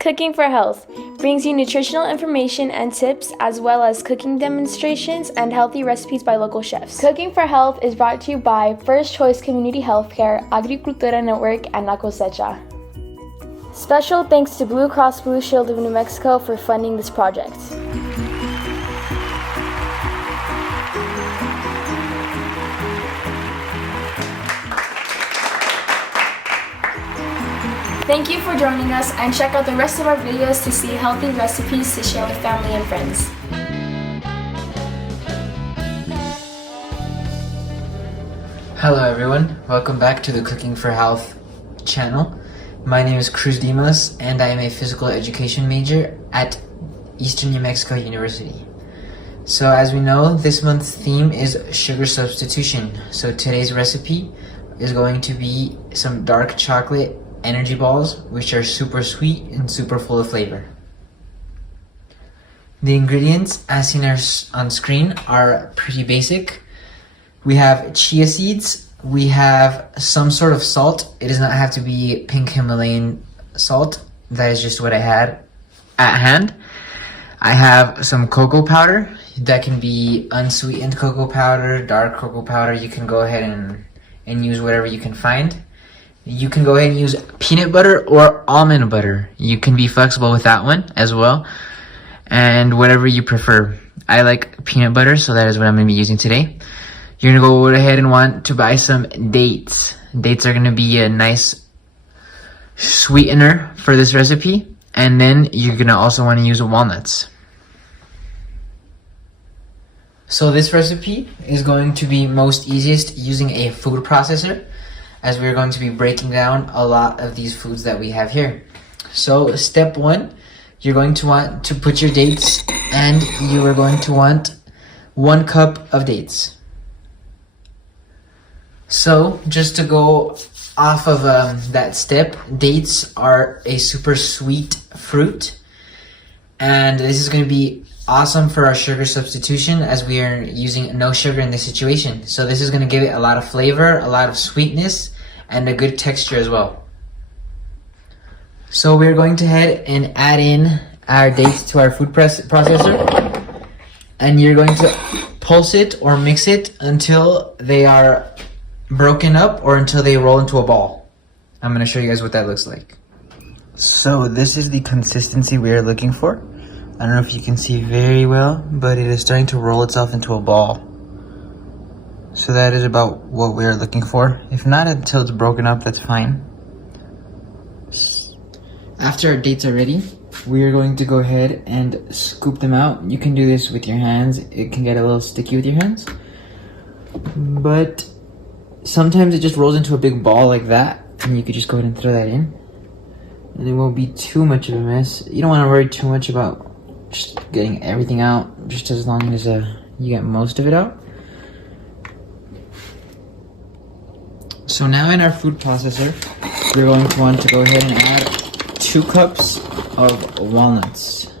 Cooking for Health brings you nutritional information and tips, as well as cooking demonstrations and healthy recipes by local chefs. Cooking for Health is brought to you by First Choice Community Healthcare, Agricultura Network, and La Cosecha. Special thanks to Blue Cross Blue Shield of New Mexico for funding this project. Thank you for joining us, and check out the rest of our videos to see healthy recipes to share with family and friends. Hello everyone, welcome back to the Cooking for Health channel. My name is Cruz Dimas and I am a physical education major at Eastern New Mexico University. So as we know, this month's theme is sugar substitution. So today's recipe is going to be some dark chocolate energy balls, which are super sweet and super full of flavor. The ingredients, as seen on screen, are pretty basic. We have chia seeds, we have some sort of salt. It does not have to be pink Himalayan salt. That is just what I had at hand. I have some cocoa powder. That can be unsweetened cocoa powder, dark cocoa powder. You can go ahead and use whatever you can find. You can go ahead and use peanut butter or almond butter. You can be flexible with that one as well. And whatever you prefer. I like peanut butter, so that is what I'm going to be using today. You're going to go ahead and want to buy some dates. Dates are going to be a nice sweetener for this recipe. And then you're going to also want to use walnuts. So this recipe is going to be most easiest using a food processor, as we're going to be breaking down a lot of these foods that we have here. So step one, you're going to want to put your dates, and you are going to want 1 cup of dates. So just to go off of that step, dates are a super sweet fruit, and this is going to be awesome for our sugar substitution, as we are using no sugar in this situation. So this is going to give it a lot of flavor, a lot of sweetness, and a good texture as well. So we're going to head and add in our dates to our food processor, and you're going to pulse it or mix it until they are broken up or until they roll into a ball. I'm going to show you guys what that looks like. So this is the consistency we are looking for. I don't know if you can see very well, but it is starting to roll itself into a ball. So that is about what we are looking for. If not until it's broken up, that's fine. After our dates are ready, we are going to go ahead and scoop them out. You can do this with your hands. It can get a little sticky with your hands, but sometimes it just rolls into a big ball like that, and you could just go ahead and throw that in, and it won't be too much of a mess. You don't want to worry too much about just getting everything out, just as long as you get most of it out. So now in our food processor, we're going to want to go ahead and add 2 cups of walnuts.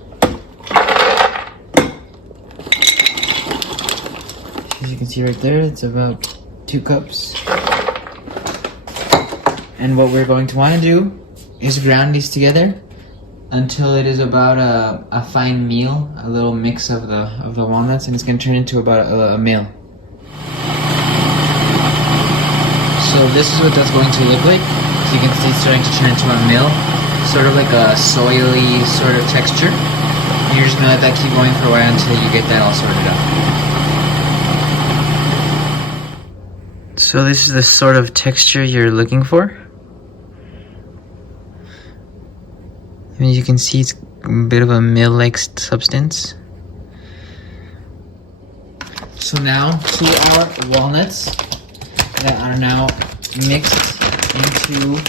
As you can see right there, it's about 2 cups. And what we're going to want to do is ground these together until it is about a fine meal, a little mix of the walnuts, and it's going to turn into about a meal. So this is what that's going to look like. As you can see, it's starting to turn into a meal, sort of like a soily sort of texture. You're just going to let that keep going for a while until you get that all sorted out. So this is the sort of texture you're looking for. And you can see it's a bit of a meal-like substance. So now to our walnuts that are now mixed into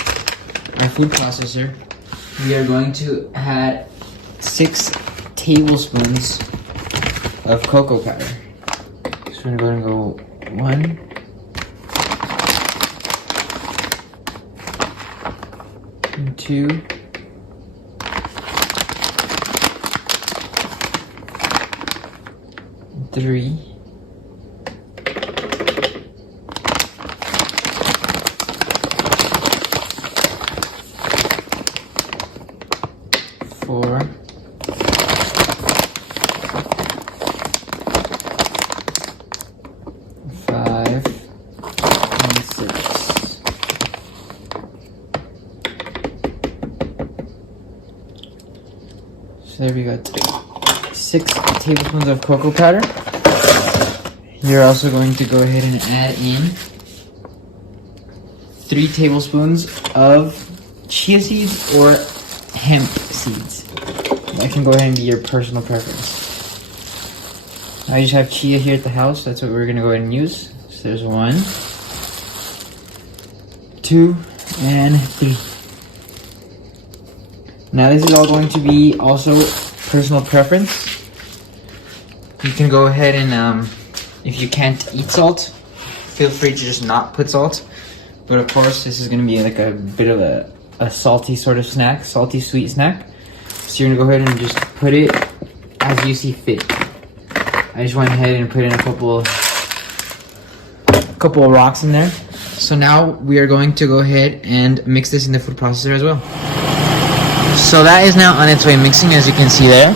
our food processor, we are going to add 6 tablespoons of cocoa powder. So we're going to go 1, 2, 3, 4, 4, 5, and 6. So there we got 6 tablespoons of cocoa powder. You're also going to go ahead and add in 3 tablespoons of chia seeds or hemp seeds. That can go ahead and be your personal preference. I just have chia here at the house. That's what we're gonna go ahead and use. So there's 1, 2, and 3. Now this is all going to be also personal preference. You can go ahead and, if you can't eat salt, feel free to just not put salt. But of course, this is gonna be like a bit of a salty sort of snack, salty sweet snack. So you're gonna go ahead and just put it as you see fit. I just went ahead and put in a couple of rocks in there. So now we are going to go ahead and mix this in the food processor as well. So that is now on its way mixing, as you can see there.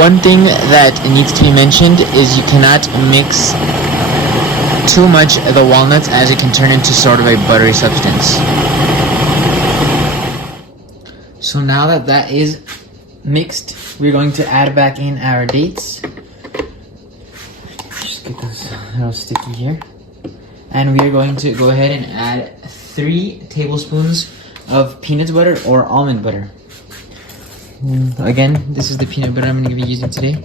One thing that needs to be mentioned is you cannot mix too much of the walnuts, as it can turn into sort of a buttery substance. So now that that is mixed, we're going to add back in our dates. Just get those a little sticky here. And we are going to go ahead and add 3 tablespoons of peanut butter or almond butter. Again, this is the peanut butter I'm going to be using today.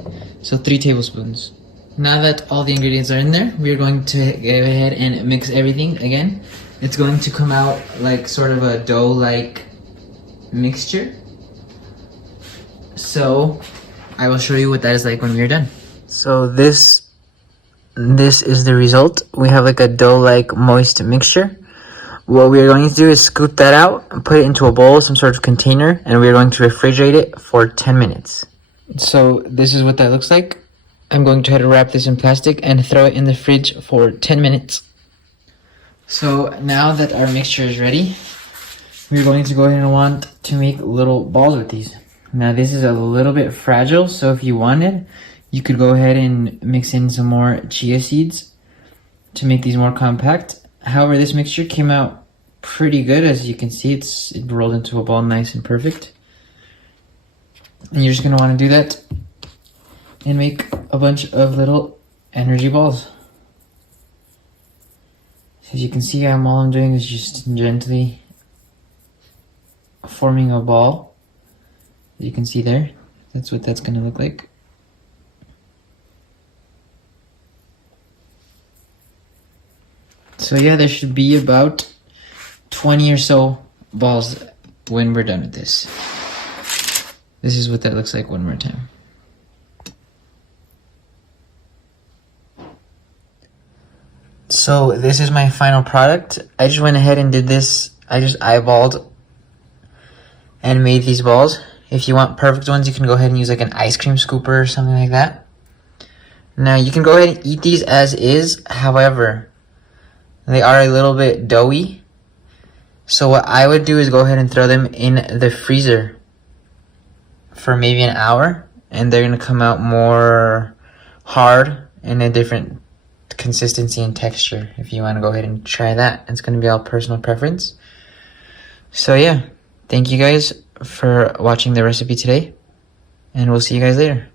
So 3 tablespoons. Now that all the ingredients are in there, we're going to go ahead and mix everything again. It's going to come out like sort of a dough-like mixture. So I will show you what that is like when we're done. So this is the result. We have like a dough-like moist mixture. What we're going to do is scoop that out and put it into a bowl, some sort of container, and we're going to refrigerate it for 10 minutes. So this is what that looks like. I'm going to try to wrap this in plastic and throw it in the fridge for 10 minutes. So now that our mixture is ready, we're going to go ahead and want to make little balls with these. Now this is a little bit fragile, so if you wanted, you could go ahead and mix in some more chia seeds to make these more compact. However, this mixture came out pretty good. As you can see, it rolled into a ball nice and perfect. And you're just going to want to do that and make a bunch of little energy balls. As you can see, all I'm doing is just gently forming a ball. You can see there, that's what that's going to look like. So yeah, there should be about 20 or so balls when we're done with this. This is what that looks like one more time. So this is my final product. I just went ahead and did this. I just eyeballed and made these balls. If you want perfect ones, you can go ahead and use like an ice cream scooper or something like that. Now you can go ahead and eat these as is. However, they are a little bit doughy. So what I would do is go ahead and throw them in the freezer for maybe an hour, and they're gonna come out more hard and a different consistency and texture. If you want to go ahead and try that, it's going to be all personal preference. So yeah, thank you guys for watching the recipe today, and we'll see you guys later.